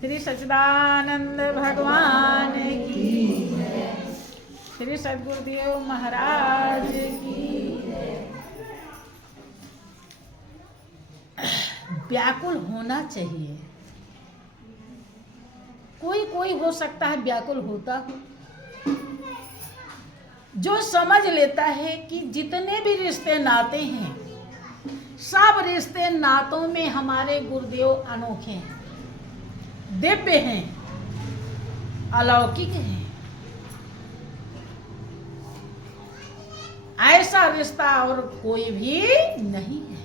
श्री सच्चिदानंद भगवान की, श्री सद्गुरुदेव महाराज की। व्याकुल होना चाहिए। कोई कोई हो सकता है व्याकुल होता हो, जो समझ लेता है कि जितने भी रिश्ते नाते हैं, सब रिश्ते नातों में हमारे गुरुदेव अनोखे हैं, दिव्य हैं, अलौकिक हैं। ऐसा रिश्ता और कोई भी नहीं है।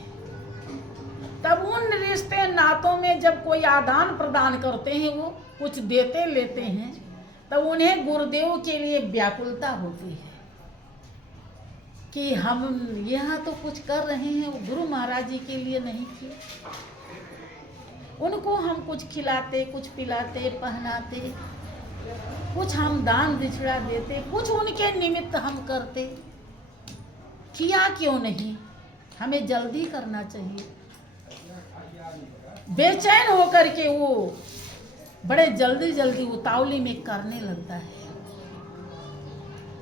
तब उन रिश्ते नातों में जब कोई आदान प्रदान करते हैं, वो कुछ देते लेते हैं, तब उन्हें गुरुदेव के लिए व्याकुलता होती है कि हम यहाँ तो कुछ कर रहे हैं, वो गुरु महाराज जी के लिए नहीं किए। उनको हम कुछ खिलाते, कुछ पिलाते, पहनाते, कुछ हम दान दक्षिणा देते, कुछ उनके निमित्त हम करते। किया क्यों नहीं? हमें जल्दी करना चाहिए। बेचैन होकर के वो बड़े जल्दी जल्दी उतावली में करने लगता है।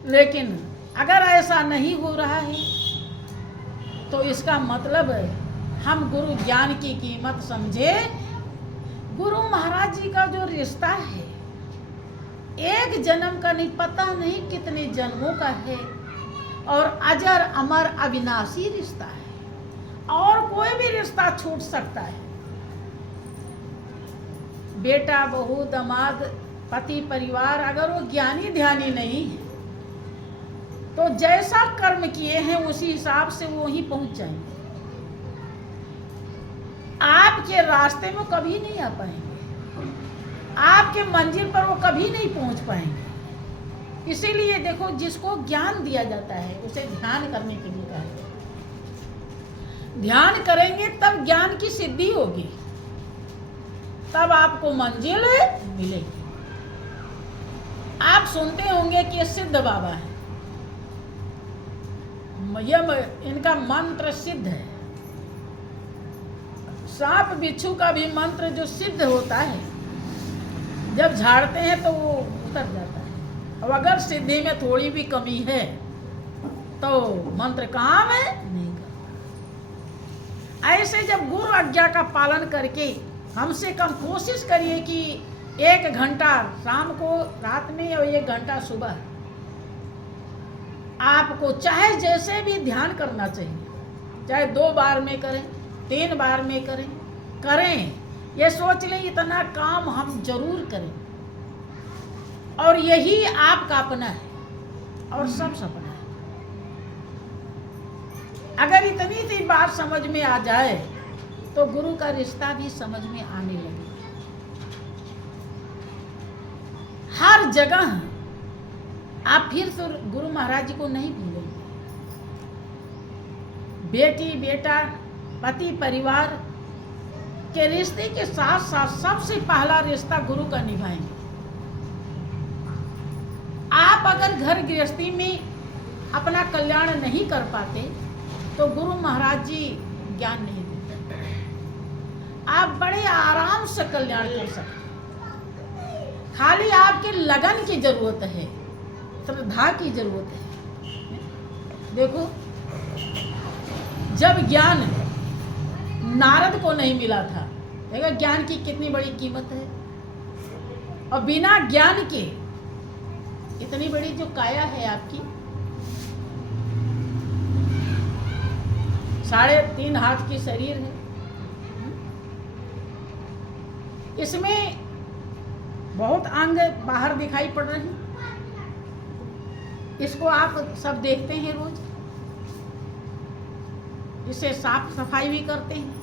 लेकिन अगर ऐसा नहीं हो रहा है तो इसका मतलब हम गुरु ज्ञान की कीमत समझे। गुरु महाराज जी का जो रिश्ता है, एक जन्म का नहीं, पता नहीं कितने जन्मों का है, और अजर अमर अविनाशी रिश्ता है। और कोई भी रिश्ता छूट सकता है। बेटा, बहू, दामाद, पति, परिवार, अगर वो ज्ञानी ध्यानी नहीं है तो जैसा कर्म किए हैं उसी हिसाब से वो ही पहुंच जाएंगे। आपके रास्ते में कभी नहीं आ पाएंगे, आपके मंजिल पर वो कभी नहीं पहुंच पाएंगे। इसीलिए देखो, जिसको ज्ञान दिया जाता है उसे ध्यान करने के लिए कहा जाता है। ध्यान करेंगे तब ज्ञान की सिद्धि होगी, तब आपको मंजिल मिलेगी। आप सुनते होंगे कि ये सिद्ध बाबा है, इनका मंत्र सिद्ध है। सांप बिच्छू का भी मंत्र जो सिद्ध होता है, जब झाड़ते हैं तो वो उतर जाता है। अब अगर सिद्धि में थोड़ी भी कमी है तो मंत्र काम है नहीं करता। ऐसे जब गुरु आज्ञा का पालन करके हमसे कम कोशिश करिए कि 1 घंटा शाम को, रात में, और 1 घंटा सुबह आपको चाहे जैसे भी ध्यान करना चाहिए। चाहे 2 बार में करें, 3 बार में करें। ये सोच लें इतना काम हम जरूर करें, और यही आपका अपना है और सब सपना है। अगर इतनी सी बात समझ में आ जाए तो गुरु का रिश्ता भी समझ में आने लगे। हर जगह आप फिर तो गुरु महाराज जी को नहीं भूलेंगे। बेटी, बेटा, पति, परिवार के रिश्ते के साथ साथ सबसे पहला रिश्ता गुरु का निभाएंगे। आप अगर घर गृहस्थी में अपना कल्याण नहीं कर पाते तो गुरु महाराज जी ज्ञान नहीं देते। आप बड़े आराम से कल्याण कर सकते। खाली आपके लगन की जरूरत है, श्रद्धा की जरूरत है। देखो, जब ज्ञान नारद को नहीं मिला था, देखो ज्ञान की कितनी बड़ी कीमत है। और बिना ज्ञान के इतनी बड़ी जो काया है आपकी, 3.5 हाथ की शरीर है, इसमें बहुत अंग बाहर दिखाई पड़ रहे हैं। इसको आप सब देखते हैं रोज, इसे साफ सफाई भी करते हैं।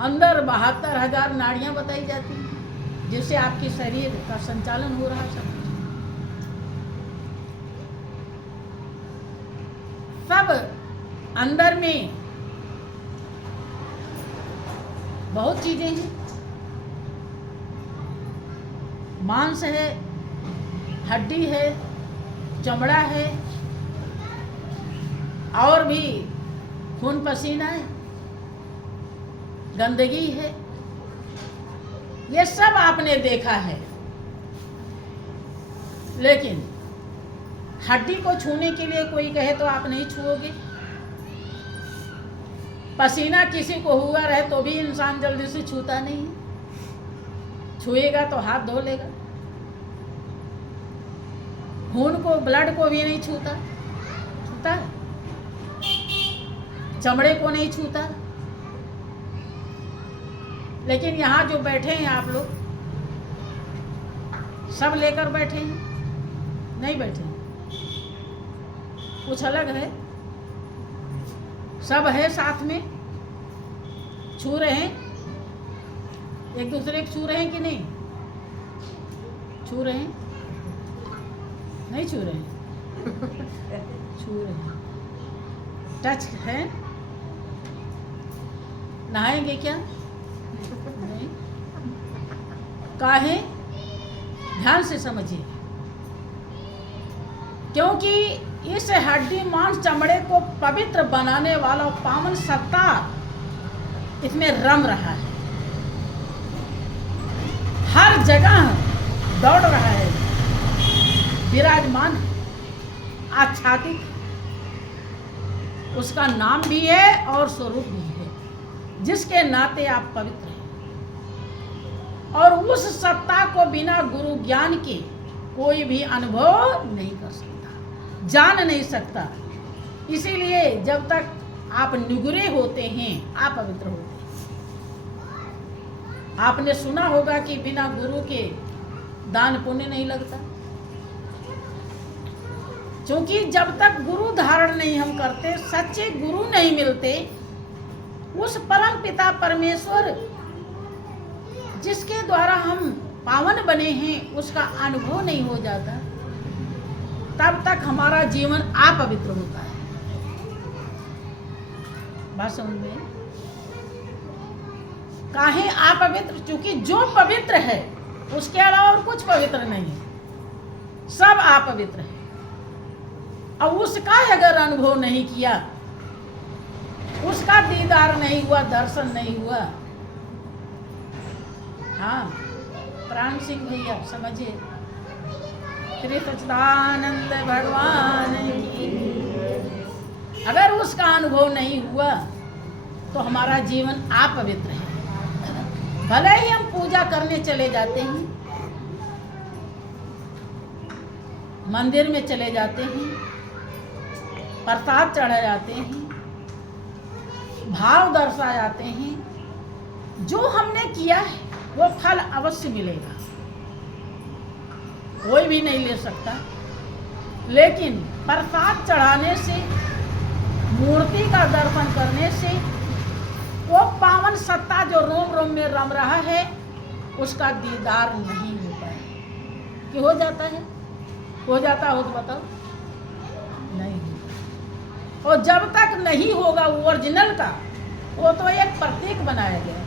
अंदर 72,000 नाड़ियां बताई जाती हैं जिससे आपके शरीर का संचालन हो रहा है। सब अंदर में बहुत चीजें हैं। मांस है, हड्डी है, चमड़ा है, और भी खून पसीना है, गंदगी है। ये सब आपने देखा है, लेकिन हड्डी को छूने के लिए कोई कहे तो आप नहीं छुओगे। पसीना किसी को हुआ रहे तो भी इंसान जल्दी से छूता नहीं है, छुएगा तो हाथ धो लेगा। खून को, ब्लड को भी नहीं छूता, छूता है? चमड़े को नहीं छूता। लेकिन यहाँ जो बैठे हैं आप लोग, सब लेकर बैठे हैं? नहीं बैठे हैं, कुछ अलग है। सब है साथ में, छू रहे हैं, एक दूसरे को छू रहे हैं कि नहीं? छू रहे हैं? नहीं छू रहे हैं? छू रहे हैं। टच है। नहाएंगे क्या? नहीं। काहे? ध्यान से समझिए, क्योंकि इस हड्डी मांस चमड़े को पवित्र बनाने वाला पावन सत्ता इसमें रम रहा है, हर जगह दौड़ रहा है, विराजमान है, आच्छादित। उसका नाम भी है और स्वरूप भी है, जिसके नाते आप पवित्र हैं। और उस सत्ता को बिना गुरु ज्ञान के कोई भी अनुभव नहीं कर सकता, जान नहीं सकता। इसीलिए जब तक आप निगुरे होते हैं, आप पवित्र होते हैं। आपने सुना होगा कि बिना गुरु के दान पुण्य नहीं लगता, क्योंकि जब तक गुरु धारण नहीं हम करते, सच्चे गुरु नहीं मिलते, उस परम पिता परमेश्वर जिसके द्वारा हम पावन बने हैं उसका अनुभव नहीं हो जाता, तब तक हमारा जीवन अपवित्र होता है। बात समझ में? काहे अपवित्र? क्योंकि जो पवित्र है उसके अलावा और कुछ पवित्र नहीं है, सब अपवित्र है। अब उसका अगर अनुभव नहीं किया, उसका दीदार नहीं हुआ, दर्शन नहीं हुआ, हाँ प्राण सिंह भैया समझिए, श्री सच्चिदानंद भगवान की, अगर उसका अनुभव नहीं हुआ तो हमारा जीवन अपवित्र है। भले ही हम पूजा करने चले जाते हैं, मंदिर में चले जाते हैं, प्रसाद चढ़ा जाते हैं, भाव दर्शा जाते हैं, जो हमने किया है वो फल अवश्य मिलेगा, कोई भी नहीं ले सकता। लेकिन प्रसाद चढ़ाने से, मूर्ति का दर्शन करने से, वो पावन सत्ता जो रोम रोम में रम रहा है उसका दीदार नहीं होता है। कि हो जाता है? हो जाता हो तो बताओ? नहीं होता। और जब तक नहीं होगा वो ओरिजिनल का, वो तो एक प्रतीक बनाया गया।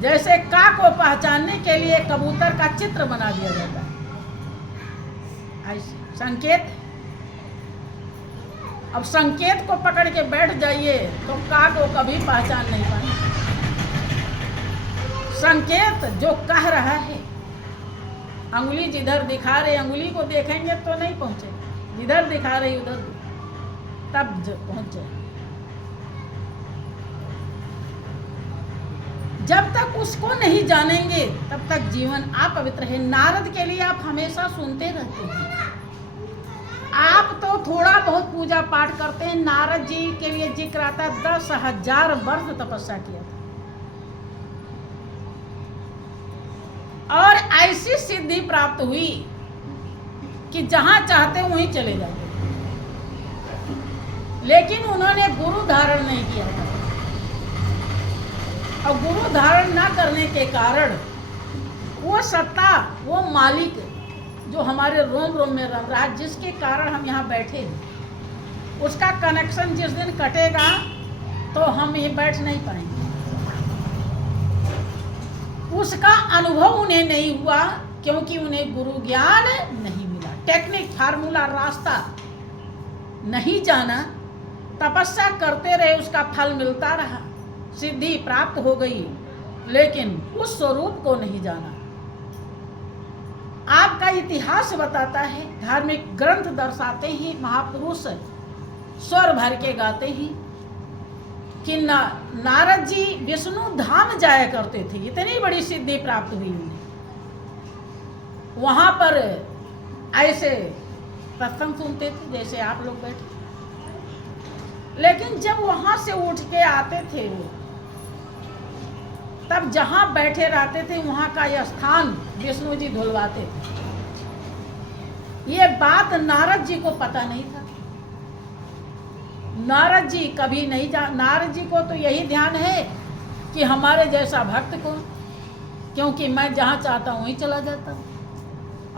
जैसे का को पहचानने के लिए कबूतर का चित्र बना दिया जाता है, ऐसे संकेत। अब संकेत को पकड़ के बैठ जाइए तो का को कभी पहचान नहीं पाएंगे। संकेत जो कह रहा है, अंगुली जिधर दिखा रहे, अंगुली को देखेंगे तो नहीं पहुंचे, जिधर दिखा रही उधर तब पहुंचे। जब तक उसको नहीं जानेंगे तब तक जीवन अपवित्र है। नारद के लिए आप हमेशा सुनते रहते हैं, आप तो थोड़ा बहुत पूजा पाठ करते हैं। नारद जी के लिए जिक्र आता 10,000 वर्ष तपस्या किया था और ऐसी सिद्धि प्राप्त हुई कि जहां चाहते वहीं चले जाते, लेकिन उन्होंने गुरु धारण नहीं किया था। और गुरु धारण न करने के कारण वो सत्ता, वो मालिक जो हमारे रोम रोम में रम रहा है, जिसके कारण हम यहाँ बैठे हैं, उसका कनेक्शन जिस दिन कटेगा तो हम ये बैठ नहीं पाएंगे। उसका अनुभव उन्हें नहीं हुआ क्योंकि उन्हें गुरु ज्ञान नहीं मिला, टेक्निक, फार्मूला, रास्ता नहीं जाना। तपस्या करते रहे, उसका फल मिलता रहा, सिद्धि प्राप्त हो गई, लेकिन उस स्वरूप को नहीं जाना। आपका इतिहास बताता है, धार्मिक ग्रंथ दर्शाते हैं, महापुरुष स्वर भर के गाते हैं कि नारद जी विष्णु धाम जाया करते थे, इतनी बड़ी सिद्धि प्राप्त हुई उन्हें। वहां पर ऐसे प्रसंग सुनते थे जैसे आप लोग बैठे, लेकिन जब वहां से उठ के आते थे वो, तब जहां बैठे रहते थे वहां का यह स्थान विष्णु जी धुलवाते थे। ये बात नारद जी को पता नहीं था। नारद जी कभी नहीं नारद जी को तो यही ध्यान है कि हमारे जैसा भक्त को, क्योंकि मैं जहाँ चाहता हूँ वहीं चला जाता हूँ,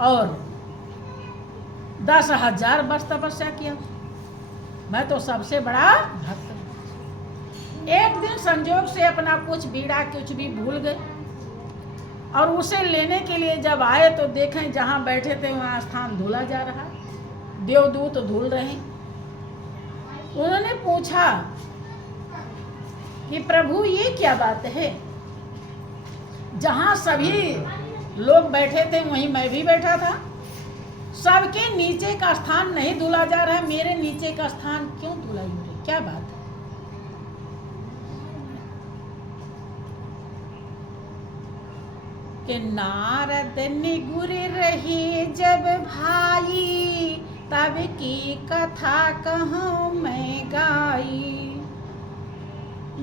और 10,000 वर्ष तपस्या किया, मैं तो सबसे बड़ा भक्त हूँ। एक दिन संजोग से अपना कुछ बीड़ा कुछ भी भूल गए, और उसे लेने के लिए जब आए तो देखें जहाँ बैठे थे वहाँ स्थान धुला जा रहा, देवदूत धुल रहे। उन्होंने पूछा कि प्रभु ये क्या बात है, जहाँ सभी लोग बैठे थे वहीं मैं भी बैठा था, सबके नीचे का स्थान नहीं धुला जा रहा है, मेरे नीचे का स्थान क्यों धुलाई हो रही, क्या बात है? कि नारद निगुर रहे जब भाई, तब की कथा कहूँ मैं गाई।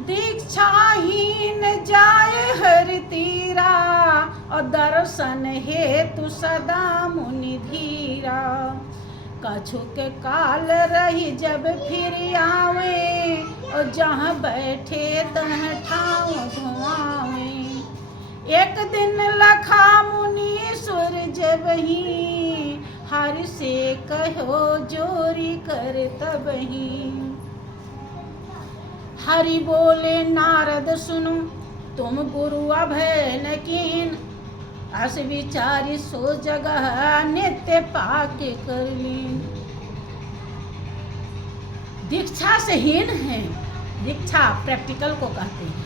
दीक्षाहीन जाए हर तीरा, और दर्शन हेतु सदा मुनि धीरा। कछुक काल रही जब फिर आवे, और जहाँ बैठे तह ठाव धुआवे। एक दिन लखा मुनीश्वर जब ही, हर से कहो जोरी कर तबही। हरि बोले नारद सुनो, तुम गुरु अभय न कीन, अस विचारी सो जगह नित्य पाके कर लीन। दीक्षा से हीन है, दीक्षा प्रैक्टिकल को कहते हैं।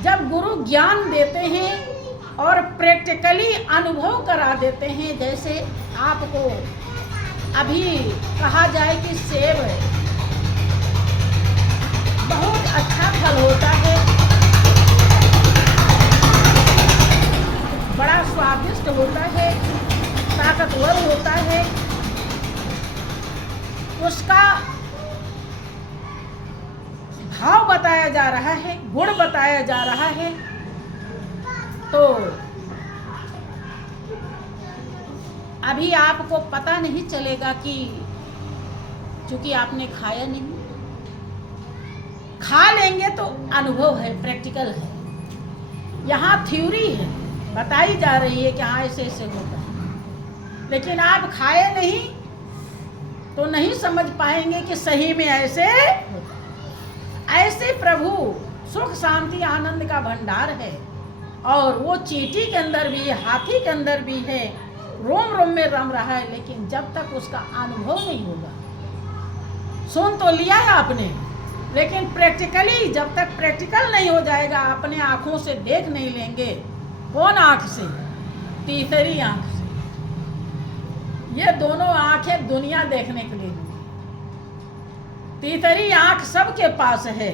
जब गुरु ज्ञान देते हैं और प्रैक्टिकली अनुभव करा देते हैं, जैसे आपको अभी कहा जाए कि सेब बहुत अच्छा फल होता है, बड़ा स्वादिष्ट होता है, ताकतवर होता है, उसका भाव बताया जा रहा है, गुण बताया जा रहा है, तो अभी आपको पता नहीं चलेगा कि चूंकि आपने खाया नहीं। खा लेंगे तो अनुभव है, प्रैक्टिकल है। यहाँ थ्योरी है, बताई जा रही है कि हाँ ऐसे ऐसे होता है, लेकिन आप खाए नहीं तो नहीं समझ पाएंगे कि सही में ऐसे होता है। ऐसे प्रभु सुख शांति आनंद का भंडार है, और वो चींटी के अंदर भी, हाथी के अंदर भी है, रोम रोम में रम रहा है, लेकिन जब तक उसका अनुभव नहीं होगा, सुन तो लिया है आपने, लेकिन प्रैक्टिकली जब तक प्रैक्टिकल नहीं हो जाएगा, अपने आँखों से देख नहीं लेंगे। कौन आँख से? तीसरी आँख से। ये दोनों आँखें दुनिया देखने के लिए, तीसरी आँख सबके पास है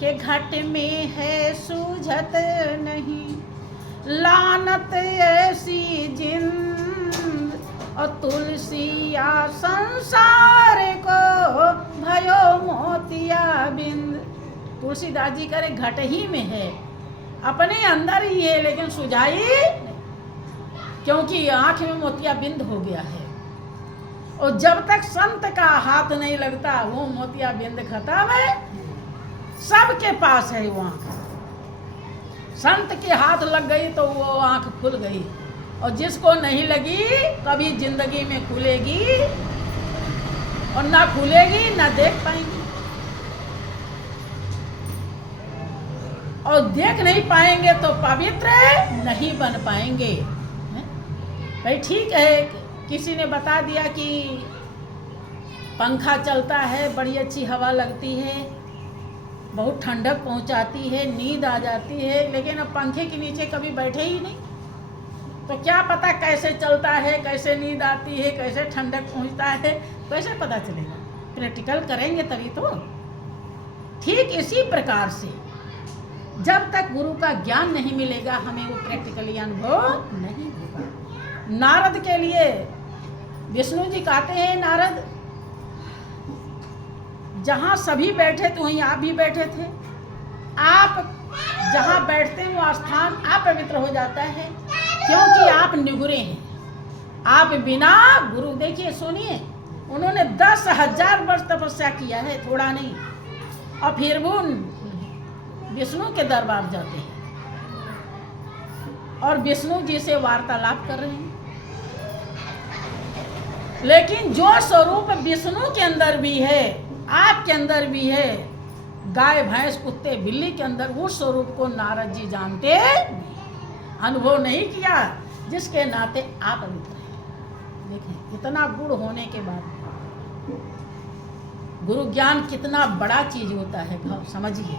कि घट में है सूझत नहीं, लानत ऐसी जिंद, और तुलसिया संसार को भयो मोतिया बिंद। तुलसीदास जी करे घट ही में है, अपने अंदर ही है, लेकिन सुझाई क्योंकि आँख में मोतिया बिंद हो गया है। और जब तक संत का हाथ नहीं लगता वो मोतिया बिंद खत्म है। सबके पास है वो आँख, संत के हाथ लग गई तो वो आँख खुल गई, और जिसको नहीं लगी कभी जिंदगी में खुलेगी और ना खुलेगी ना देख पाएंगे, और देख नहीं पाएंगे तो पवित्र नहीं बन पाएंगे। भाई ठीक है, किसी ने बता दिया कि पंखा चलता है, बड़ी अच्छी हवा लगती है, बहुत ठंडक पहुंचाती है, नींद आ जाती है, लेकिन अब पंखे के नीचे कभी बैठे ही नहीं, तो क्या पता कैसे चलता है, कैसे नींद आती है, कैसे ठंडक पहुंचता है, कैसे पता चलेगा? प्रैक्टिकल करेंगे तभी तो। ठीक इसी प्रकार से जब तक गुरु का ज्ञान नहीं मिलेगा हमें वो प्रैक्टिकली अनुभव नहीं होगा। नारद के लिए विष्णु जी कहते हैं, नारद जहाँ सभी बैठे थे वहीं आप भी बैठे थे, आप जहाँ बैठते हैं वो स्थान अपवित्र हो जाता है क्योंकि आप निगुरे हैं, आप बिना गुरु। देखिए सुनिए, उन्होंने 10,000 वर्ष तपस्या किया है, थोड़ा नहीं, और फिर वो विष्णु के दरबार जाते हैं और विष्णु जी से वार्तालाप कर रहे हैं। लेकिन जो स्वरूप विष्णु के अंदर भी है, आपके अंदर भी है, गाय भैंस कुत्ते बिल्ली के अंदर, उस स्वरूप को नारद जी जानते, अनुभव नहीं किया, जिसके नाते आप पवित्र हैं। देखें इतना गुण होने के बाद गुरु ज्ञान कितना बड़ा चीज होता है, समझिए।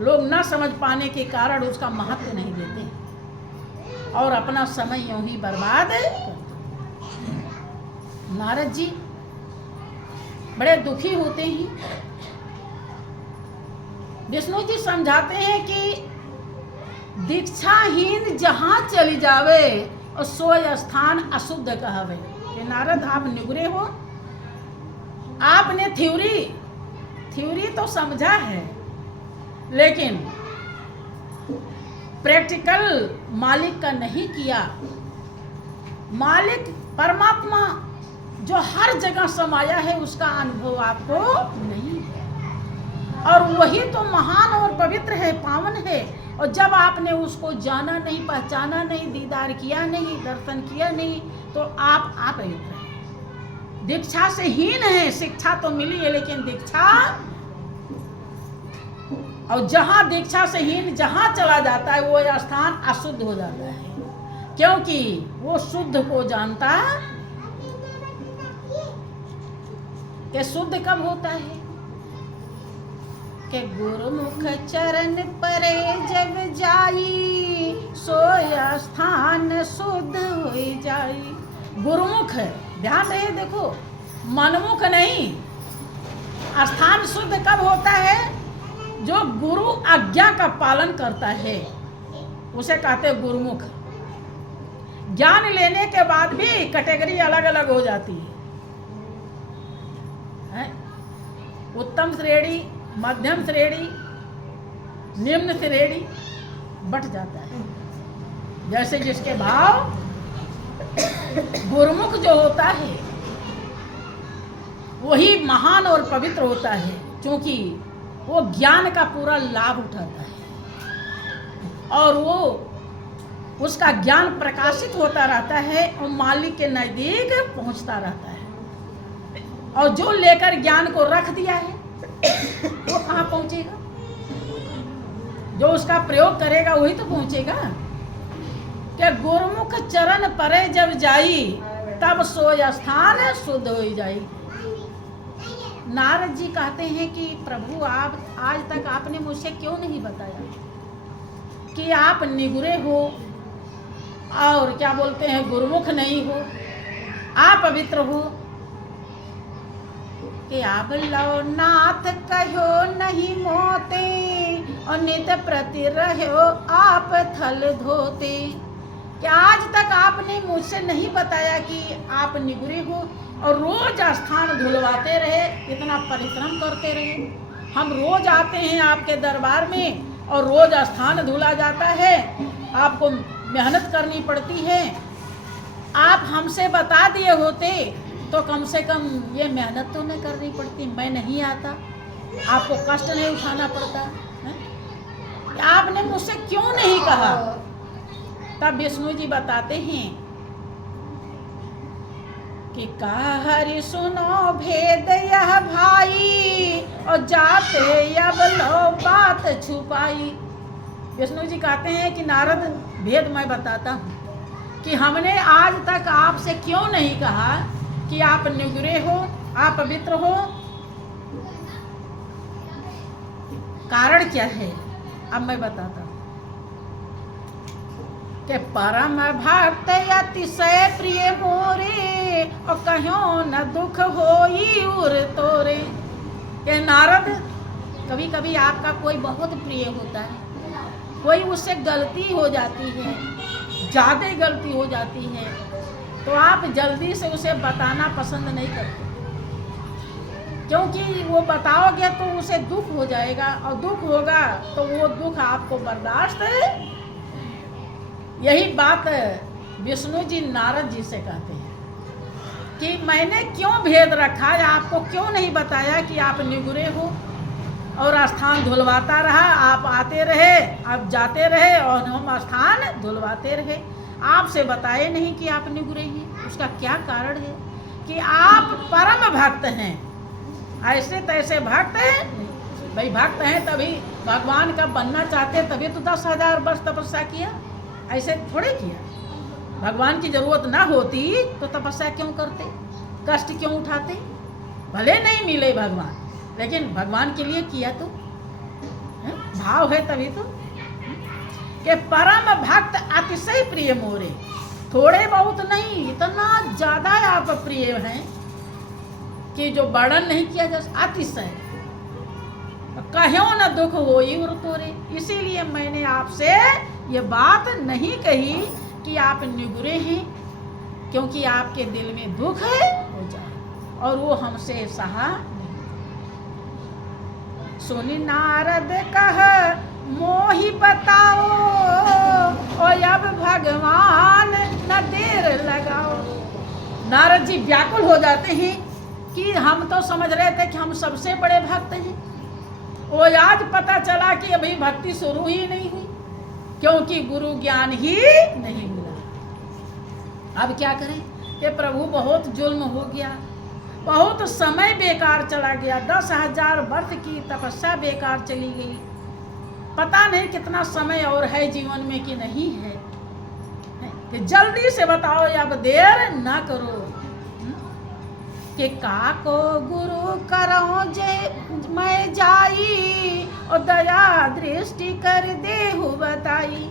लोग न समझ पाने के कारण उसका महत्व नहीं देते और अपना समय यूं ही बर्बाद करते। नारद जी बड़े दुखी होते हैं। विष्णु जी समझाते हैं कि दीक्षाहीन जहाँ चली जावे और सो स्थान अशुद्ध कहवे। कि नारद आप निगुरे हो, आपने थ्योरी तो समझा है, लेकिन प्रैक्टिकल मालिक का नहीं किया। मालिक परमात्मा जो हर जगह समाया है उसका अनुभव आपको नहीं है, और वही तो महान और पवित्र है, पावन है। और जब आपने उसको जाना नहीं, पहचाना नहीं, दीदार किया नहीं, दर्शन किया नहीं, तो आप अपवित्र हैं, दीक्षा से हीन है। शिक्षा तो मिली है लेकिन दीक्षा, और जहाँ दीक्षा से हीन जहाँ चला जाता है वो स्थान अशुद्ध हो जाता है, क्योंकि वो शुद्ध को जानता कि शुद्ध कब होता है कि गुरुमुख चरण परे जब जाई, सोया स्थान शुद्ध हो जाई। गुरुमुख है, ध्यान रहे, देखो मनमुख नहीं। स्थान शुद्ध कब होता है? जो गुरु आज्ञा का पालन करता है उसे कहते हैं गुरुमुख। ज्ञान लेने के बाद भी कैटेगरी अलग अलग हो जाती है, उत्तम श्रेणी, मध्यम श्रेणी, निम्न श्रेणी बट जाता है। जैसे जिसके भाव, गुरुमुख जो होता है वही महान और पवित्र होता है, क्योंकि वो ज्ञान का पूरा लाभ उठाता है और वो उसका ज्ञान प्रकाशित होता रहता है और मालिक के नजदीक पहुंचता रहता है। और जो लेकर ज्ञान को रख दिया है वो कहाँ पहुंचेगा? जो उसका प्रयोग करेगा वही तो पहुंचेगा। कि गुरुमुख चरण परे जब जाई, तब सोय स्थान शुद्ध हो जाई। नारद जी कहते हैं कि प्रभु आप आज तक आपने मुझसे क्यों नहीं बताया कि आप निगुरे हो और क्या बोलते हैं गुरुमुख नहीं हो, आप पवित्र हो। कि आप लो नाथ कहो नहीं मोते और नित प्रति रहो आप थल धोते। कि आज तक आपने मुझसे नहीं बताया कि आप निगुरे हो और रोज स्थान धुलवाते रहे, इतना परिश्रम करते रहे। हम रोज आते हैं आपके दरबार में और रोज स्थान धुला जाता है, आपको मेहनत करनी पड़ती है। आप हमसे बता दिए होते तो कम से कम ये मेहनत तो न करनी पड़ती, मैं नहीं आता, आपको कष्ट नहीं उठाना पड़ता है? आपने मुझसे क्यों नहीं कहा? तब विष्णु जी बताते हैं कि हरि सुनो भेद यह भाई और जाते अब लो बात छुपाई। विष्णु जी कहते हैं कि नारद भेद मैं बताता हूँ कि हमने आज तक आपसे क्यों नहीं कहा कि आप निगुरे हो, आप पवित्र हो। कारण क्या है अब मैं बताता हूँ कि परम भक्त अतिशय प्रिय मोरे और कहो न दुख होई उर तोरे। के नारद, कभी कभी आपका कोई बहुत प्रिय होता है, कोई उससे गलती हो जाती है, ज़्यादा गलती हो जाती है, तो आप जल्दी से उसे बताना पसंद नहीं करते, क्योंकि वो बताओगे तो उसे दुख हो जाएगा और दुख होगा तो वो दुख आपको बर्दाश्त है। यही बात विष्णु जी नारद जी से कहते हैं कि मैंने क्यों भेद रखा है, आपको क्यों नहीं बताया कि आप निगुरे हो और स्थान धुलवाता रहा, आप आते रहे, आप जाते रहे और हम स्थान धुलवाते रहे, आपसे बताए नहीं कि आप निगुरे हैं। उसका क्या कारण है कि आप परम भक्त हैं, ऐसे तैसे भक्त हैं। भाई भक्त हैं तभी भगवान का बनना चाहते, तभी तो 10,000 वर्ष तपस्या किया, ऐसे थोड़े किया। भगवान की जरूरत ना होती तो तपस्या क्यों करते, कष्ट क्यों उठाते, भले नहीं मिले भगवान, लेकिन भगवान के लिए किया तो भाव है तभी तो। कि परम भक्त अतिशय प्रिय मोरे, थोड़े बहुत नहीं, इतना ज्यादा आप प्रिय हैं कि जो वर्णन नहीं किया जा सकता। अतिशय कहो न दुख होई उर तोरे, इसीलिए मैंने आपसे ये बात नहीं कही कि आप निगुरे हैं, क्योंकि आपके दिल में दुख हो जाए और वो हमसे सहा नहीं। सुनी नारद कह मोहि बताओ, और अब भगवान न देर लगाओ। नारद जी व्याकुल हो जाते हैं कि हम तो समझ रहे थे कि हम सबसे बड़े भक्त हैं, और आज पता चला कि अभी भक्ति शुरू ही नहीं हुई, क्योंकि गुरु ज्ञान ही नहीं मिला। अब क्या करें कि प्रभु बहुत जुल्म हो गया, बहुत समय बेकार चला गया, 10,000 वर्ष की तपस्या बेकार चली गई। पता नहीं कितना समय और है जीवन में कि नहीं है, कि जल्दी से बताओ, अब देर ना करो। कि काको गुरु करो जे मैं जाई, और दया दृष्टि कर देहु बताई।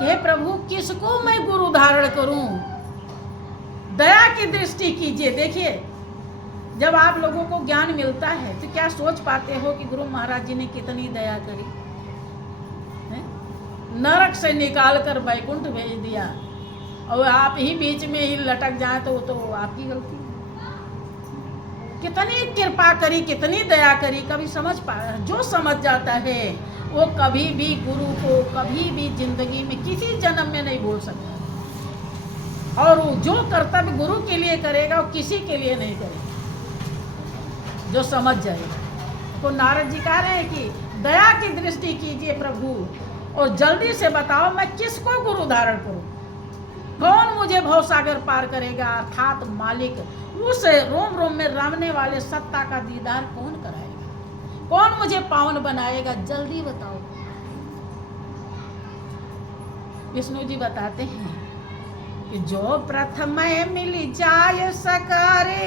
हे प्रभु, किसको मैं गुरु धारण करूं, दया की दृष्टि कीजिए। देखिए, जब आप लोगों को ज्ञान मिलता है तो क्या सोच पाते हो कि गुरु महाराज जी ने कितनी दया करी, नरक से निकाल कर वैकुंठ भेज दिया, और आप ही बीच में ही लटक जाए तो आपकी गलती। कितनी कृपा करी, कितनी दया करी, कभी समझ पाया। जो समझ जाता है वो कभी भी गुरु को कभी भी जिंदगी में किसी जन्म में नहीं भूल सकता, और जो कर्तव्य गुरु के लिए करेगा वो किसी के लिए नहीं करेगा, जो समझ जाएगा। तो नारद जी कह रहे हैं कि दया की दृष्टि कीजिए प्रभु, और जल्दी से बताओ मैं किसको गुरु धारण करूं, कौन मुझे भवसागर पार करेगा, अर्थात मालिक, उस रोम रोम में रमने वाले सत्ता का दीदार कौन कराएगा, कौन मुझे पावन बनाएगा, जल्दी बताओ। विष्णु जी बताते हैं कि जो प्रथम मिल जाय सकारे,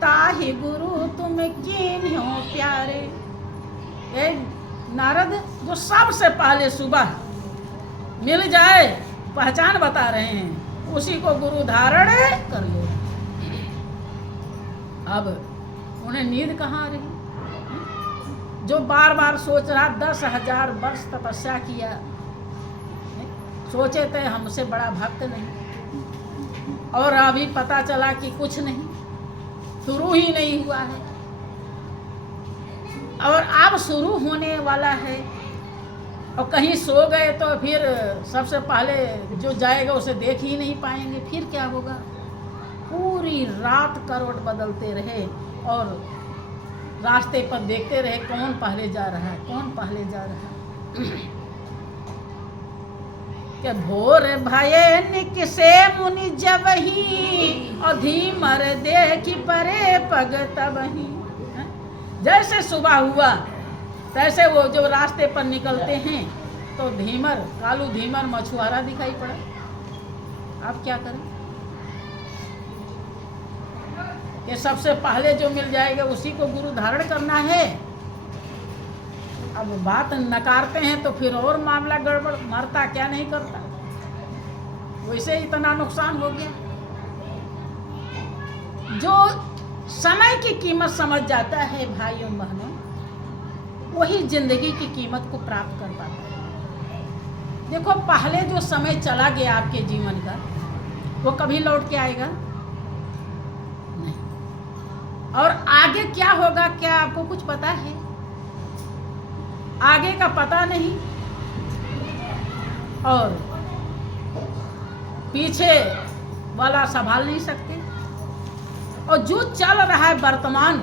ताहि गुरु तुम कीन्हो प्यारे। ए नारद, जो सबसे पहले सुबह मिल जाए, पहचान बता रहे हैं, उसी को गुरु धारण कर लो। अब उन्हें नींद कहाँ रही, जो बार बार सोच रहा, 10,000 वर्ष तपस्या किया, सोचे थे हमसे बड़ा भक्त नहीं, और अभी पता चला कि कुछ नहीं, शुरू ही नहीं हुआ है, और अब शुरू होने वाला है। और कहीं सो गए तो फिर सबसे पहले जो जाएगा उसे देख ही नहीं पाएंगे, फिर क्या होगा। पूरी रात करवट बदलते रहे और रास्ते पर देखते रहे कौन पहले जा रहा है, कौन पहले जा रहा है। के भोर भये निकसे मुनि जबही, और धीमर देखी परे पग तबही। जैसे सुबह हुआ तैसे वो जो रास्ते पर निकलते हैं तो धीमर, कालू धीमर मछुआरा दिखाई पड़ा। आप क्या करें कि सबसे पहले जो मिल जाएगा उसी को गुरु धारण करना है। अब बात नकारते हैं तो फिर और मामला गड़बड़, मरता क्या नहीं करता, वैसे इतना नुकसान हो गया। जो समय की कीमत समझ जाता है भाइयों बहनों, वही जिंदगी की कीमत को प्राप्त कर पाता है। देखो पहले जो समय चला गया आपके जीवन का, वो कभी लौट के आएगा नहीं, और आगे क्या होगा क्या आपको कुछ पता है? आगे का पता नहीं, और पीछे वाला संभाल नहीं सकते। और जो चल रहा है वर्तमान,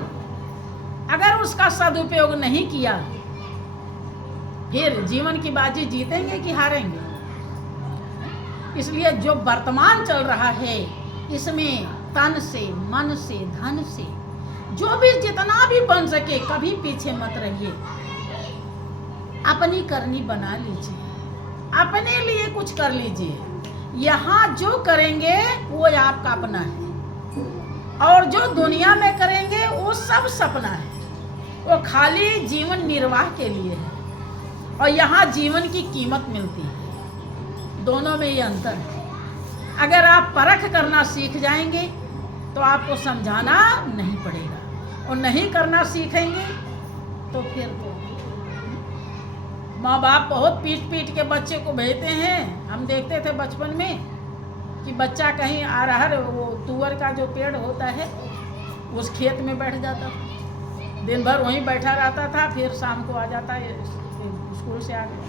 अगर उसका सदुपयोग नहीं किया, फिर जीवन की बाजी जीतेंगे कि हारेंगे? इसलिए जो वर्तमान चल रहा है, इसमें तन से, मन से, धन से, जो भी जितना भी बन सके, कभी पीछे मत रहिए। अपनी करनी बना लीजिए, अपने लिए कुछ कर लीजिए। यहाँ जो करेंगे वो आपका अपना है, और जो दुनिया में करेंगे वो सब सपना है, वो खाली जीवन निर्वाह के लिए है। और यहाँ जीवन की कीमत मिलती है। दोनों में ये अंतर है। अगर आप परख करना सीख जाएंगे तो आपको समझाना नहीं पड़ेगा, और नहीं करना सीखेंगे तो फिर तो माँ बाप बहुत पीट पीट के बच्चे को भेजते हैं। हम देखते थे बचपन में कि बच्चा कहीं आ रहा है, वो तुअर का जो पेड़ होता है उस खेत में बैठ जाता था, दिन भर वहीं बैठा रहता था, फिर शाम को आ जाता है, स्कूल से आ गया,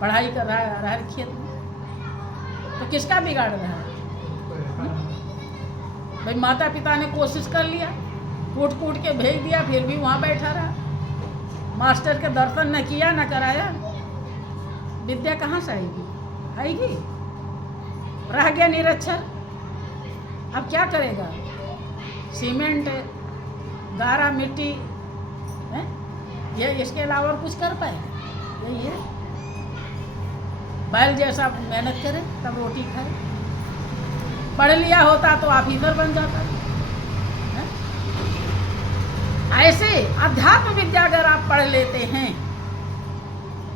पढ़ाई कर रहा है अरहर खेत में। तो किसका बिगाड़ रहा है? भाई माता पिता ने कोशिश कर लिया, कूट कूट के भेज दिया, फिर भी वहाँ बैठा रहा, मास्टर के दर्शन न किया न कराया, विद्या कहाँ से आएगी? आएगी? रह गया निरक्षर। अब क्या करेगा? सीमेंट, गारा, मिट्टी है, ये इसके अलावा और कुछ कर पाएगा? यही है। बैल जैसा मेहनत करे तब रोटी खाए। पढ़ लिया होता तो आप इधर बन जाता है? ऐसे अध्यात्म विद्या अगर आप पढ़ लेते हैं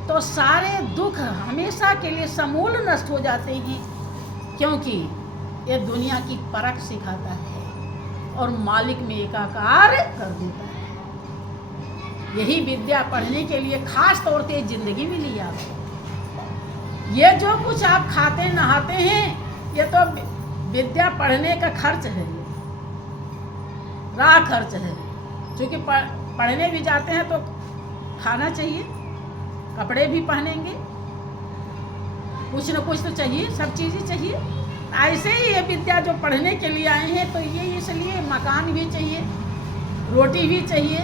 तो सारे दुख हमेशा के लिए समूल नष्ट हो जाते हैं, क्योंकि ये दुनिया की परख सिखाता है और मालिक में एकाकार कर देता है। यही विद्या पढ़ने के लिए खास तौर से जिंदगी मिली आपको। ये जो कुछ आप खाते नहाते हैं, ये तो विद्या पढ़ने का खर्च है, राह खर्च है। क्योंकि पढ़ने भी जाते हैं तो खाना चाहिए, कपड़े भी पहनेंगे, कुछ न कुछ तो चाहिए, सब चीज़ें चाहिए। ऐसे ही ये विद्या जो पढ़ने के लिए आए हैं, तो ये इसलिए मकान भी चाहिए, रोटी भी चाहिए,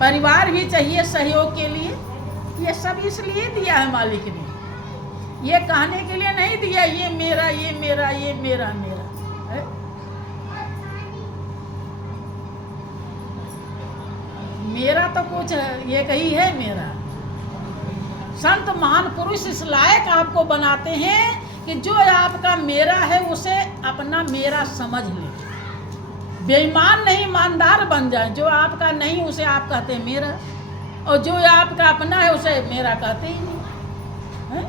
परिवार भी चाहिए सहयोग के लिए। ये सब इसलिए दिया है मालिक ने, ये कहने के लिए नहीं दिया ये मेरा, ये मेरा, ये मेरा, मेरा है? मेरा तो कुछ ये कही है मेरा। संत महान पुरुष इस लायक आपको बनाते हैं कि जो आपका मेरा है उसे अपना मेरा समझ ले, बेईमान नहीं ईमानदार बन जाए। जो आपका नहीं उसे आप कहते हैं मेरा, और जो आपका अपना है उसे मेरा कहते ही नहीं है?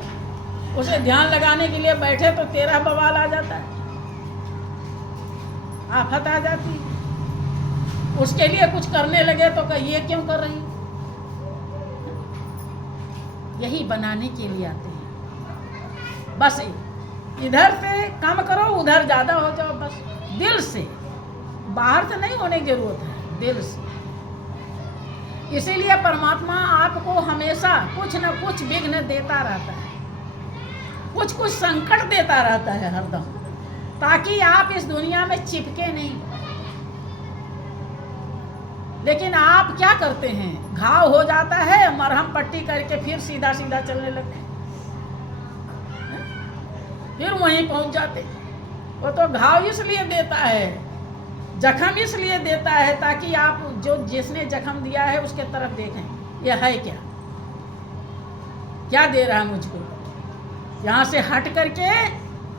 उसे ध्यान लगाने के लिए बैठे तो तेरा बवाल आ जाता है, आफत आ जाती है। उसके लिए कुछ करने लगे तो ये क्यों कर रही? यही बनाने के लिए आते हैं। बस इधर से कम करो, उधर ज़्यादा हो जाओ, बस दिल से, बाहर से नहीं होने की जरूरत है, दिल से। इसीलिए परमात्मा आपको हमेशा कुछ न कुछ विघ्न देता रहता है, कुछ कुछ संकट देता रहता है हरदम, ताकि आप इस दुनिया में चिपके नहीं। लेकिन आप क्या करते हैं? घाव हो जाता है, मरहम पट्टी करके फिर सीधा सीधा चलने लगते हैं, फिर वहीं पहुंच जाते। वो तो घाव इसलिए देता है, जख्म इसलिए देता है, ताकि आप जो जिसने जख्म दिया है उसके तरफ देखें, ये है क्या, क्या दे रहा है मुझको। यहाँ से हट करके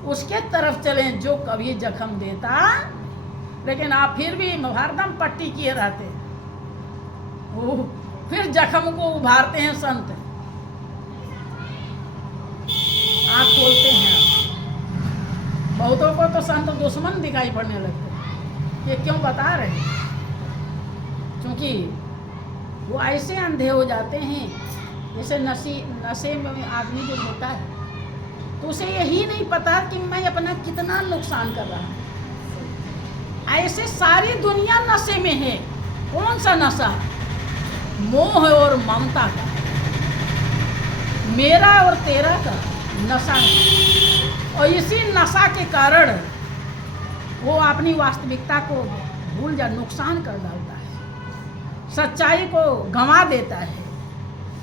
उसके तरफ चलें जो कभी जख्म देता। लेकिन आप फिर भी हरदम पट्टी किए रहते हैं, फिर जख्म को उभारते हैं संत, आँख खोलते हैं। बहुतों को तो संत दुश्मन दिखाई पड़ने लगते हैं। ये क्यों बता रहे हैं? क्योंकि वो ऐसे अंधे हो जाते हैं, जैसे नशे में आदमी जो होता है तो उसे यही नहीं पता कि मैं अपना कितना नुकसान कर रहा हूँ। ऐसे सारी दुनिया नशे में है। कौन सा नशा? मोह और ममता का, मेरा और तेरा का नशा है। और इसी नशा के कारण वो अपनी वास्तविकता को भूल जा, नुकसान कर डालता है, सच्चाई को गंवा देता है।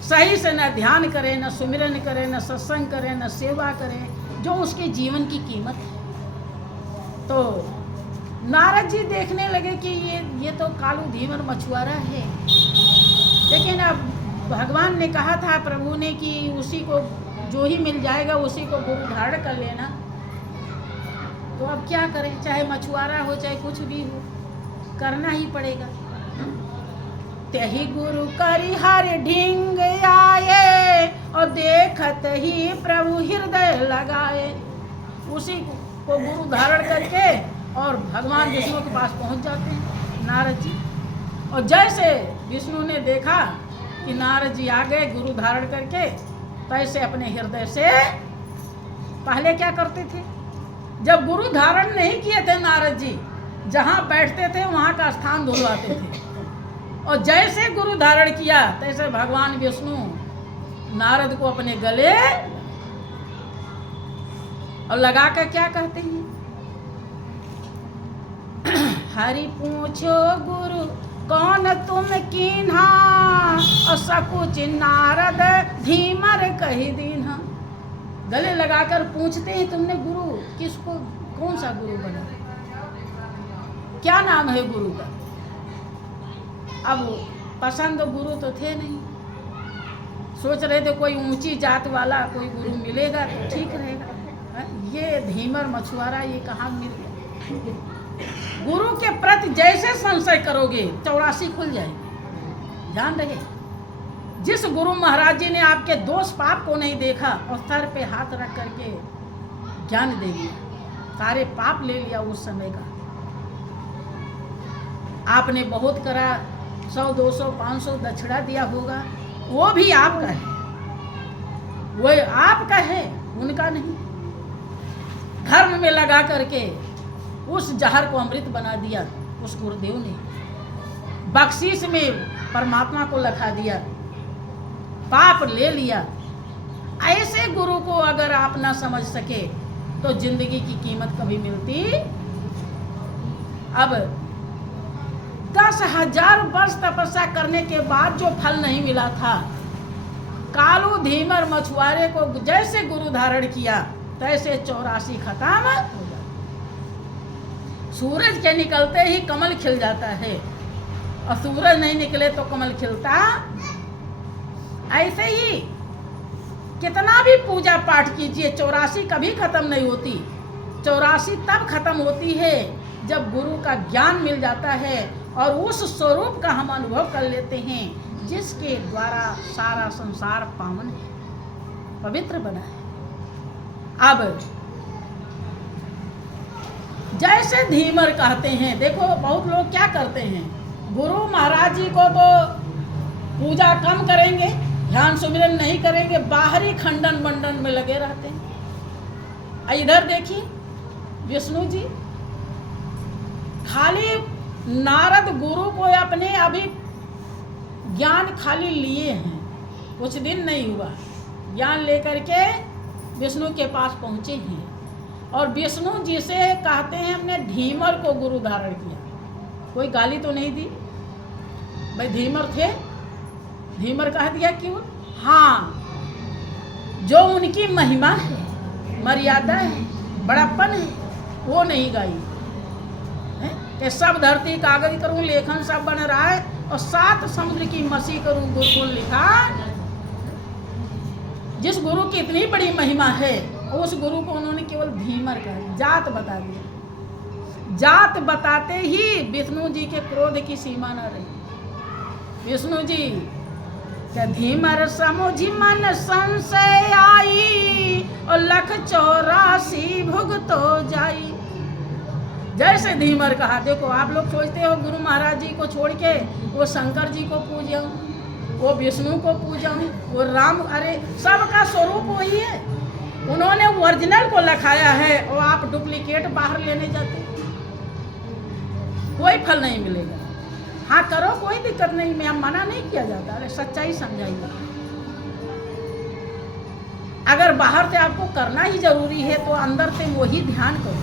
सही से न ध्यान करे, न सुमिरन करे, न सत्संग करे, न सेवा करे, जो उसके जीवन की कीमत है। तो नारद जी देखने लगे कि ये तो कालू धीमर मछुआरा है। लेकिन अब भगवान ने कहा था, प्रभु ने, कि उसी को जो ही मिल जाएगा उसी को गुरु धारण कर लेना। तो अब क्या करें, चाहे मछुआरा हो चाहे कुछ भी हो, करना ही पड़ेगा। तेहि गुरु करी हर ढींग आए, और देखत ही प्रभु हृदय लगाए। उसी को गुरु धारण करके और भगवान विष्णु के पास पहुंच जाते हैं नारद जी। और जैसे विष्णु ने देखा कि नारद जी आ गए गुरु धारण करके, तैसे अपने हृदय से, पहले क्या करते थे, जब गुरु धारण नहीं किए थे नारद जी, जहाँ बैठते थे वहाँ का स्थान धुलवाते थे। और जैसे गुरु धारण किया तैसे भगवान विष्णु नारद को अपने गले और लगा कर क्या कहते हैं, हरि पूछो गुरु कौन तुम कीन्हा, और सकुच नारद धीमर कही दीन्हा। गले लगाकर पूछते हैं, तुमने गुरु किसको, कौन सा गुरु बना, क्या नाम है गुरु का। अब पसंद गुरु तो थे नहीं, सोच रहे थे कोई ऊंची जात वाला कोई गुरु मिलेगा तो ठीक रहेगा। ये धीमर मछुआरा ये कहाँ मिल गया। गुरु के प्रति जैसे संशय करोगे 84 खुल जाएगी। ध्यान रहे, जिस गुरु महाराज जी ने आपके दोष पाप को नहीं देखा और सर पे हाथ रख करके ज्ञान दे दिया, सारे पाप ले लिया उस समय का। आपने बहुत करा, 100 200 500 दक्षिणा दिया होगा, वो भी आपका है, वो आपका है, उनका नहीं। धर्म में लगा करके उस जहर को अमृत बना दिया उस गुरुदेव ने, बख्शीश में परमात्मा को लखा दिया, पाप ले लिया। ऐसे गुरु को अगर आप ना समझ सके तो जिंदगी की कीमत कभी मिलती। अब 10,000 वर्ष तपस्या करने के बाद जो फल नहीं मिला था, कालू धीमर मछुआरे को जैसे गुरु धारण किया तैसे 84 खत्म हो जाता। सूरज के निकलते ही कमल खिल जाता है, और सूरज नहीं निकले तो कमल खिलता। ऐसे ही कितना भी पूजा पाठ कीजिए, 84 कभी खत्म नहीं होती। 84 तब खत्म होती है जब गुरु का ज्ञान मिल जाता है और उस स्वरूप का हम अनुभव कर लेते हैं जिसके द्वारा सारा संसार पावन है, पवित्र बना है। अब जैसे धीमर कहते हैं, देखो बहुत लोग क्या करते हैं, गुरु महाराज जी को तो पूजा कम करेंगे, ध्यान सुमिरन नहीं करेंगे, बाहरी खंडन मंडन में लगे रहते हैं। इधर देखिए विष्णु जी, खाली नारद गुरु को अपने अभी ज्ञान खाली लिए हैं, कुछ दिन नहीं हुआ, ज्ञान लेकर के विष्णु के पास पहुँचे हैं। और विष्णु जी से कहते हैं हमने धीमर को गुरु धारण किया। कोई गाली तो नहीं दी, भाई धीमर थे, धीमर कह दिया क्यों? हाँ, जो उनकी महिमा है, मर्यादा है, बड़प्पन है, वो नहीं गाई है कि सब धरती कागज करूं, लेखन सब बन रहा है, और 7 समुद्र की मसी करूं, गुरुकुल लिखा। जिस गुरु की इतनी बड़ी महिमा है उस गुरु को उन्होंने केवल धीमर कहा, जात बता दिया। जात बताते ही विष्णु जी के क्रोध की सीमा न रही। विष्णु जी क्या धीमर समुझी मन संशय आई और 184 भुगतो जाई। जैसे धीमर कहा, देखो आप लोग सोचते हो गुरु महाराज जी को छोड़ के वो शंकर जी को पूजाऊं, वो विष्णु को पूजाऊं, वो राम, अरे सबका स्वरूप वही है। उन्होंने ओरिजिनल को लखाया है और आप डुप्लीकेट बाहर लेने जाते, कोई फल नहीं मिलेगा। हाँ करो, कोई दिक्कत नहीं, मैं मना नहीं किया जाता, अरे सच्चाई समझाइए। अगर बाहर से आपको करना ही जरूरी है तो अंदर से वही ध्यान करो,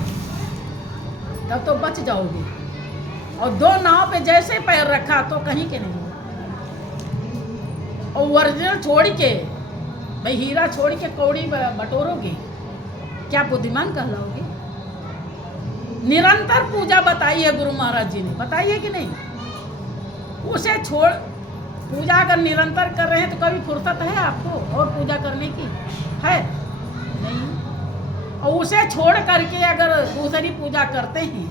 तब तो बच जाओगे। और 2 नाव पे जैसे पैर रखा तो कहीं के नहीं। और ओरिजिनल छोड़ के, भाई हीरा छोड़ के कौड़ी बटोरोगे, क्या बुद्धिमान कहलाओगे? निरंतर पूजा बताई है गुरु महाराज जी ने, बताइए कि नहीं? उसे छोड़, पूजा अगर निरंतर कर रहे हैं तो कभी फुर्सत है आपको और पूजा करने की? है नहीं। और उसे छोड़ करके अगर दूसरी पूजा करते हैं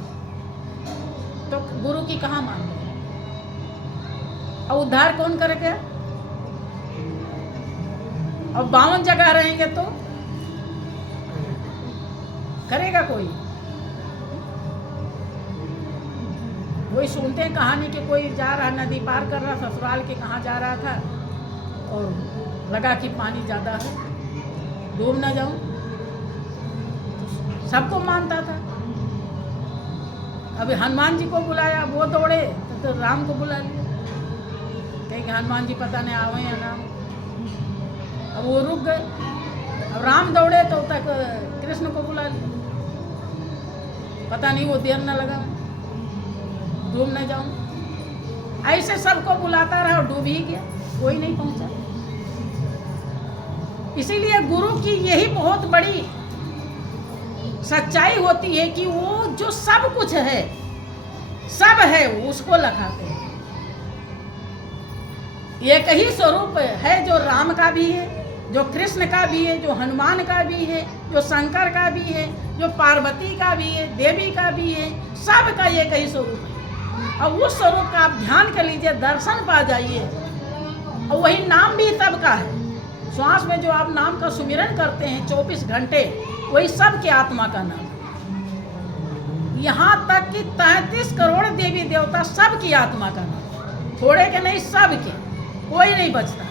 तो गुरु की कहाँ मान रहे? और उद्धार कौन करेगा? और 52 जगह रहेंगे तो करेगा कोई? वही सुनते हैं कहानी कि कोई जा रहा, नदी पार कर रहा, ससुराल के कहाँ जा रहा था और लगा कि पानी ज़्यादा है, डूब ना जाऊं। सबको मानता था। अभी हनुमान जी को बुलाया, वो दौड़े तो राम को बुला लिया, कहे कि हनुमान जी पता नहीं आवे या ना। अब वो रुक गए, अब राम दौड़े तो तक कृष्ण को बुला लिया, पता नहीं वो देर न लगा, डूब न जाऊं। ऐसे सबको बुलाता रहा और डूब ही गया, कोई नहीं पहुंचा। इसीलिए गुरु की यही बहुत बड़ी सच्चाई होती है कि वो जो सब कुछ है, सब है, उसको लखाते हैं। एक ही स्वरूप है जो राम का भी है, जो कृष्ण का भी है, जो हनुमान का भी है, जो शंकर का भी है, जो पार्वती का भी है, देवी का भी है, सबका एक ही स्वरूप है। और उस स्वरूप का आप ध्यान कर लीजिए, दर्शन पा जाइए। और वही नाम भी सबका है। श्वास में जो आप नाम का सुमिरन करते हैं 24 घंटे, वही सबके आत्मा का नाम। यहाँ तक कि 33 करोड़ देवी देवता सबकी आत्मा का नाम, थोड़े के नहीं, सबके, कोई नहीं बचता।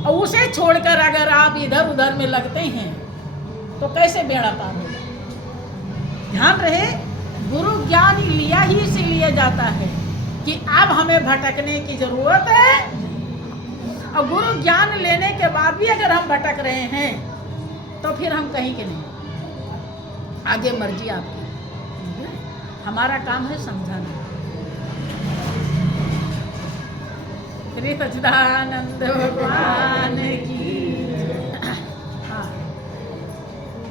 और उसे छोड़कर अगर आप इधर उधर में लगते हैं तो कैसे बेड़ा पार होगा? ध्यान रहे, गुरु ज्ञान लिया ही इसीलिए जाता है कि अब हमें भटकने की जरूरत है। और गुरु ज्ञान लेने के बाद भी अगर हम भटक रहे हैं तो फिर हम कहीं के नहीं, आगे मर्जी आपकी, हमारा काम है समझाना। श्री सच्चिदानंद भगवान की। हाँ,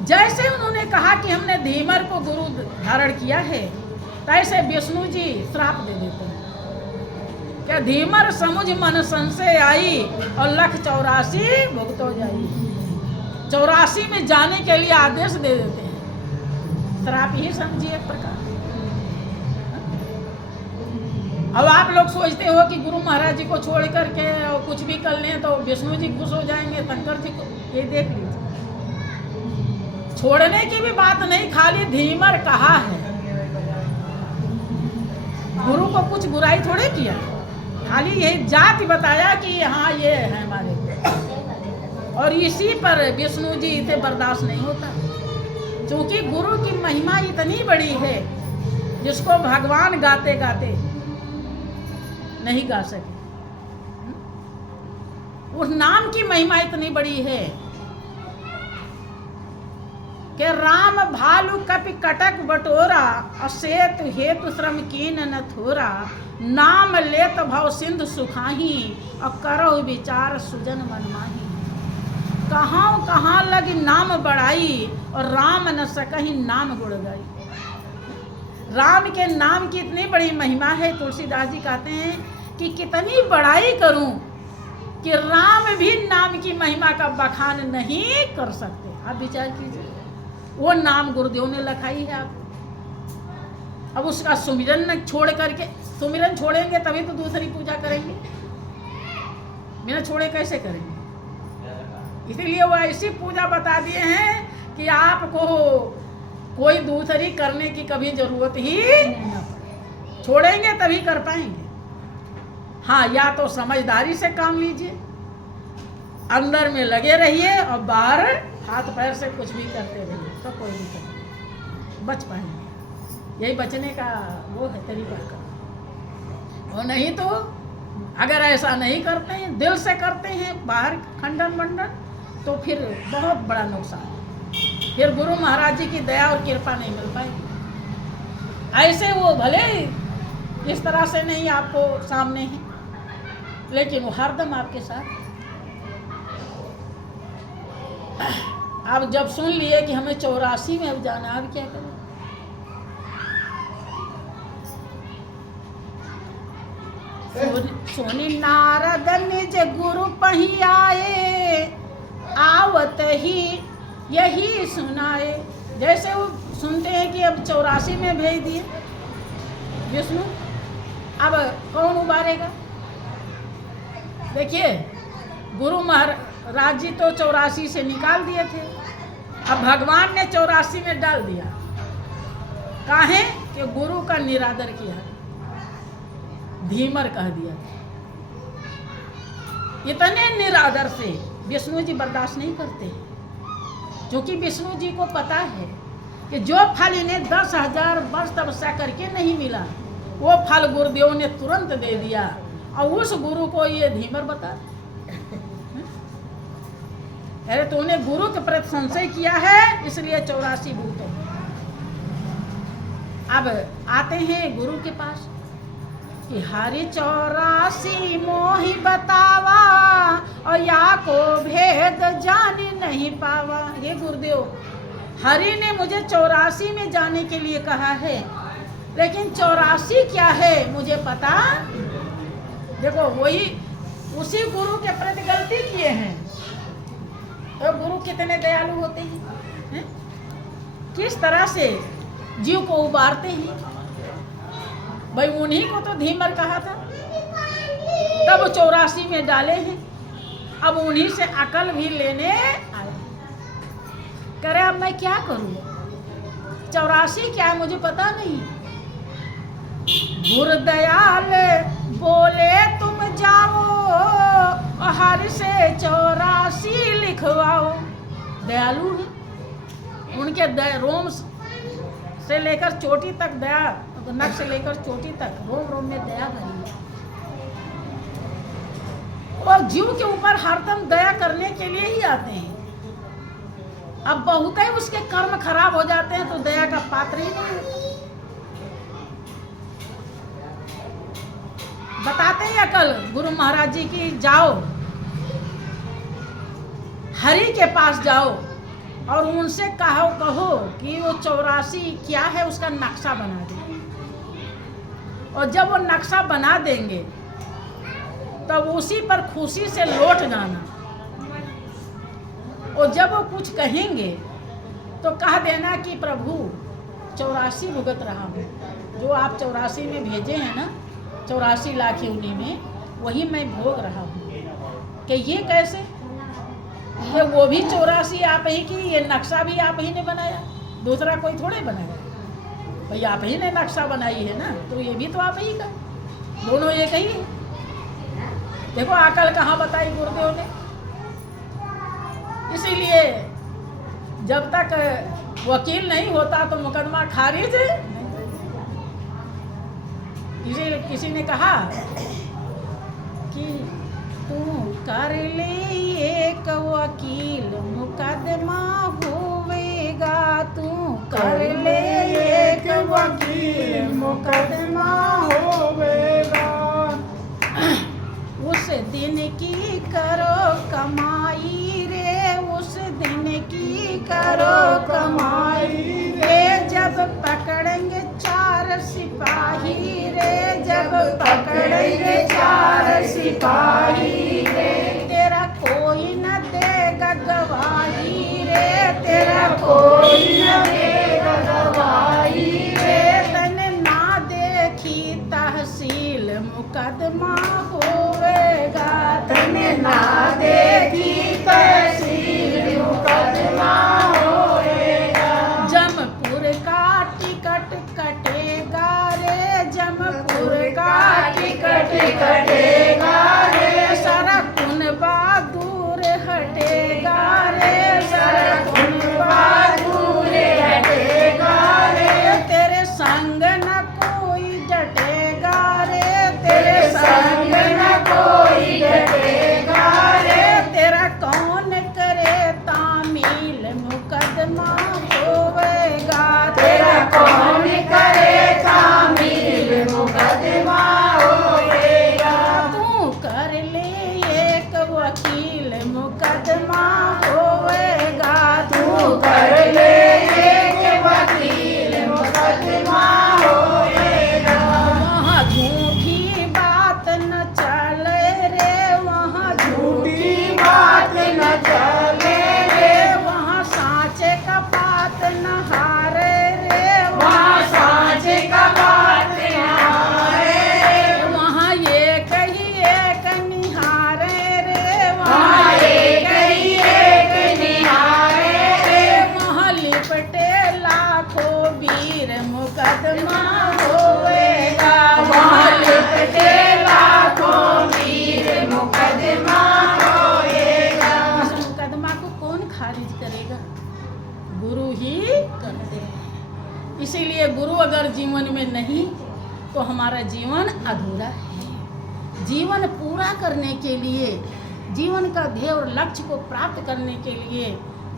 जैसे उन्होंने कहा कि हमने धीमर को गुरु धारण किया है, तैसे विष्णु जी श्राप दे देते हैं। क्या धीमर समुझ मन संशय आई और 184 भुगतो जाई। 84 में जाने के लिए आदेश दे देते हैं। श्राप ही समझिए एक प्रकार। अब आप लोग सोचते हो कि गुरु महाराज जी को छोड़ करके कुछ भी कर लें तो विष्णु जी खुश हो जाएंगे, शंकर जी को, ये देख लीजिए। छोड़ने की भी बात नहीं, खाली धीमर कहा है, गुरु को कुछ बुराई थोड़े किया, खाली यही जाति बताया कि हाँ ये है हमारे, और इसी पर विष्णु जी इसे बर्दाश्त नहीं होता। क्योंकि गुरु की महिमा इतनी बड़ी है जिसको भगवान गाते गाते नहीं गा सके। उस नाम की महिमा इतनी बड़ी है कि राम भालू कपि कटक बटोरा और सेतु हेतु श्रम कीन न थोरा। नाम लेत भव सिंधु सुखाही और करो विचार सुजन मनमाही। कहाँ कहाँ लगी नाम बढ़ाई और राम न सकही नाम गुण गाई। राम के नाम की इतनी बड़ी महिमा है, तुलसीदास जी कहते हैं कि कितनी बड़ाई करूं कि राम भी नाम की महिमा का बखान नहीं कर सकते। आप विचार कीजिए, वो नाम गुरुदेव ने लिखाई है आप। अब उसका सुमिरन न छोड़ करके, सुमिरन छोड़ेंगे तभी तो दूसरी पूजा करेंगे। बिना छोड़े कैसे करेंगे? इसलिए वो ऐसी पूजा बता दिए हैं कि आपको कोई दूसरी करने की कभी जरूरत ही नहीं, छोड़ेंगे तभी कर पाएंगे। हाँ, या तो समझदारी से काम लीजिए, अंदर में लगे रहिए और बाहर हाथ पैर से कुछ भी करते रहिए, तो कोई दिक्कत नहीं, बच पाएंगे। यही बचने का वो है तरीका का। और नहीं तो अगर ऐसा नहीं करते हैं, दिल से करते हैं बाहर खंडन मंडन, तो फिर बहुत बड़ा नुकसान, फिर गुरु महाराज जी की दया और कृपा नहीं मिल पाएगी। ऐसे वो भले इस तरह से नहीं आपको सामने हैं, लेकिन वो हरदम आपके साथ। अब जब सुन लिए कि हमें 84 में अब जाना, अब क्या करें? सुनी नारद निज गुरु पही आए, आवत ही यही सुनाए। जैसे वो सुनते हैं कि अब 84 में भेज दिए विष्णु, अब कौन उबारेगा? देखिए, गुरु महाराज जी तो 84 से निकाल दिए थे, अब भगवान ने 84 में डाल दिया। काहे कि गुरु का निरादर किया, धीमर कह दिया। इतने निरादर से विष्णु जी बर्दाश्त नहीं करते, क्योंकि विष्णु जी को पता है कि जो फल इन्हें 10,000 वर्ष तपस्या करके नहीं मिला, वो फल गुरुदेव ने तुरंत दे दिया, और उस गुरु को ये धीमर बता। अरे तूने गुरु के प्रति संशय किया है, इसलिए 84 भूतों। अब आते हैं गुरु के पास कि हरि 84 मोहि बतावा, और या को भेद जान नहीं पावा। ये गुरुदेव, हरि ने मुझे 84 में जाने के लिए कहा है, लेकिन 84 क्या है मुझे पता। देखो, वही उसी गुरु के प्रति गलती किए हैं। तो गुरु कितने दयालु होते हैं, किस तरह से जीव को उबारते हैं। भाई उन्हीं को तो धीमर कहा था, तब 84 में डाले हैं, अब उन्हीं से अकल भी लेने आए। करे अब मैं क्या करूं, 84 क्या है मुझे पता नहीं। गुरुदयाल बोले तुम जाओ, और हरि से 84 लिखवाओ। दयालु है, उनके रोम से लेकर चोटी तक दया, नख से लेकर चोटी तक रोम रोम में दया भरी है, और जीव के ऊपर हरदम दया करने के लिए ही आते हैं। अब बहुत ही उसके कर्म खराब हो जाते हैं तो दया का पात्र ही नहीं होता। बताते हैं अकल गुरु महाराज जी की, जाओ हरि के पास जाओ और उनसे कहो कि वो 84 क्या है उसका नक्शा बना दे। और जब वो नक्शा बना देंगे तब उसी पर खुशी से लौट जाना, और जब वो कुछ कहेंगे तो कह देना कि प्रभु 84 भुगत रहा हूँ, जो आप 84 में भेजे हैं ना, 84 लाख योनि में, वही मैं भोग रहा हूँ। कि ये कैसे, कि वो भी 84 आप ही की, ये नक्शा भी आप ही ने बनाया, दूसरा कोई थोड़े बनाया। भाई आप ही ने नक्शा बनाई है ना, तो ये भी तो आप ही का, दोनों एक ही है। देखो अकल कहाँ बताई गुरुदेव ने। इसीलिए जब तक वकील नहीं होता तो मुकदमा खारिज है। किसी ने कहा कि तू कर ले एक वकील, मुकदमा होवेगा। तू कर ले एक वकील, मुकदमा होवेगा। उस दिन की करो कमाई रे, उस दिन की करो कमाई रे। जब पकड़ेंगे 4 सिपाही रे, जब पकड़ेंगे 4 सिपाही रे। तेरा कोई न देगा गवाही रे, तेरा कोई न देगा गवाही रे। तने ना देखी तहसील, मुकदमा होवेगा। तने ना जीवन में नहीं तो हमारा जीवन अधूरा है। जीवन पूरा करने के लिए, जीवन का ध्येय और लक्ष्य को प्राप्त करने के लिए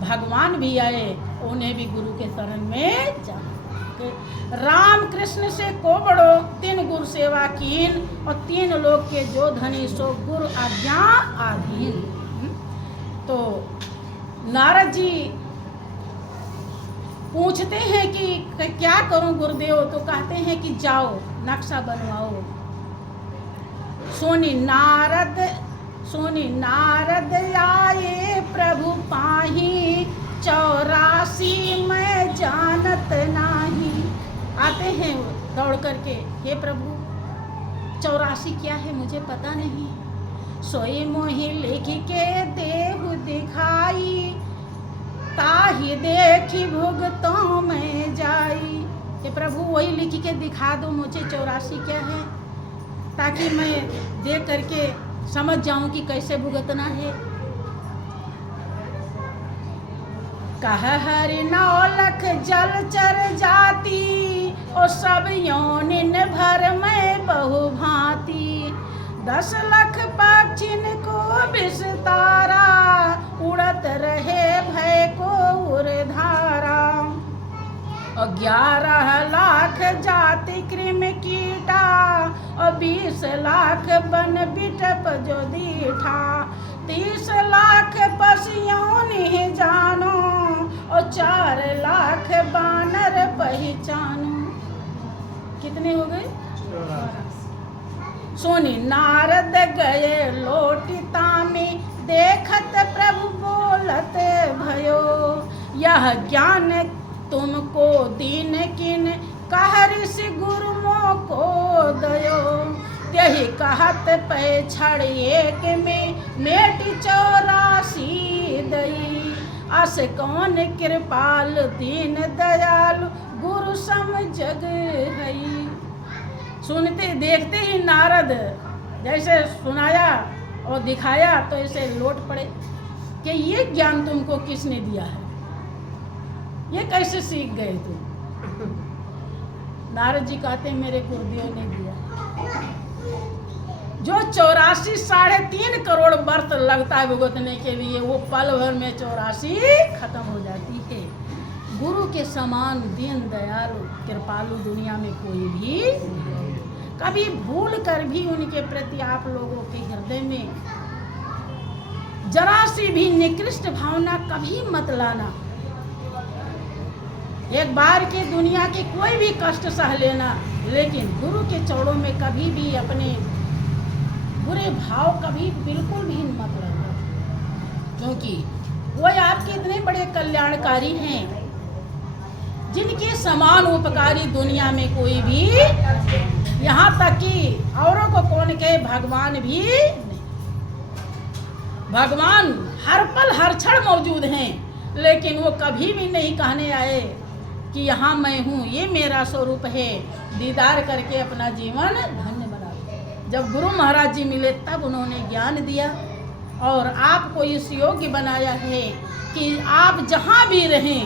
भगवान भी आए, उन्हें भी गुरु के शरण में जाना। राम कृष्ण से को बड़ो, 3 गुरु सेवा कीन, और 3 लोग के जो धनी सो गुरु आज्ञा आधीन। तो नारद जी पूछते हैं कि क्या करूं गुरुदेव, तो कहते हैं कि जाओ नक्शा बनवाओ। सोनी नारद आए प्रभु पाही, 84 मैं जानत नाही। आते हैं दौड़ करके, हे प्रभु 84 क्या है मुझे पता नहीं, सोई मोहि लिख के देहु दिखाई, ताहि देखी भुगतों में जाई। हे प्रभु वही लिख के दिखा दो मुझे 84 क्या है, ताकि मैं देख करके समझ जाऊं कि कैसे भुगतना है। कह हरि 9 लख जलचर जाति, और सब योनिन भर में बहु भांति, 10 लख पक्षिन को विस्तारा, उड़त रहे भय को उर्धारा, और 11 लाख जाति कृम कीटा, और 20 लाख बन बिटप जो दीठा, 30 लाख पशुयोनि जानो, और 4 लाख बानर पहचानो। कितने हो गए? सोनी नारद गए लोटिता में, देखत प्रभु बोलत भयो, यह ज्ञान तुमको दीन किन, कह ऋषि गुरु मोको दयो, यही कहत पे छड़ एक में, मेटी 84 दई, अस कौन कृपाल दीन दयालु, गुरु सम जग हई। सुनते देखते ही नारद जैसे सुनाया और दिखाया तो ऐसे लौट पड़े कि ये ज्ञान तुमको किसने दिया है, ये कैसे सीख गए तुम? नारद जी कहते मेरे गुरुदेव ने दिया। जो 84 3.5 करोड़ वर्ष लगता है भुगतने के लिए, वो पल भर में 84 खत्म हो जाती है। गुरु के समान दीन दयालु कृपालु दुनिया में कोई भी नहीं। कभी भूल कर भी उनके प्रति आप लोगों के हृदय में जरा सी भी निकृष्ट भावना कभी मत लाना। एक बार की दुनिया के कोई भी कष्ट सह लेना, लेकिन गुरु के चरणों में कभी भी अपने बुरे भाव कभी बिल्कुल भी मत रखना, क्योंकि वो आपके इतने बड़े कल्याणकारी हैं, जिनके समान उपकारी दुनिया में कोई भी, यहाँ तक कि औरों को कौन कहे भगवान भी नहीं। भगवान हर पल हर क्षण मौजूद हैं, लेकिन वो कभी भी नहीं कहने आए कि यहाँ मैं हूँ, ये मेरा स्वरूप है, दीदार करके अपना जीवन धन्य बना। जब गुरु महाराज जी मिले तब उन्होंने ज्ञान दिया और आपको इस योग्य बनाया है कि आप जहाँ भी रहें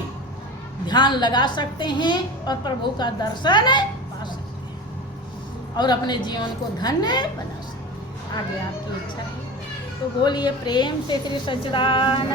ध्यान लगा सकते हैं और प्रभु का दर्शन पा सकते हैं और अपने जीवन को धन्य बना सकते हैं। आगे आपकी इच्छा है तो बोलिए प्रेम से श्री सच्चिदानंद।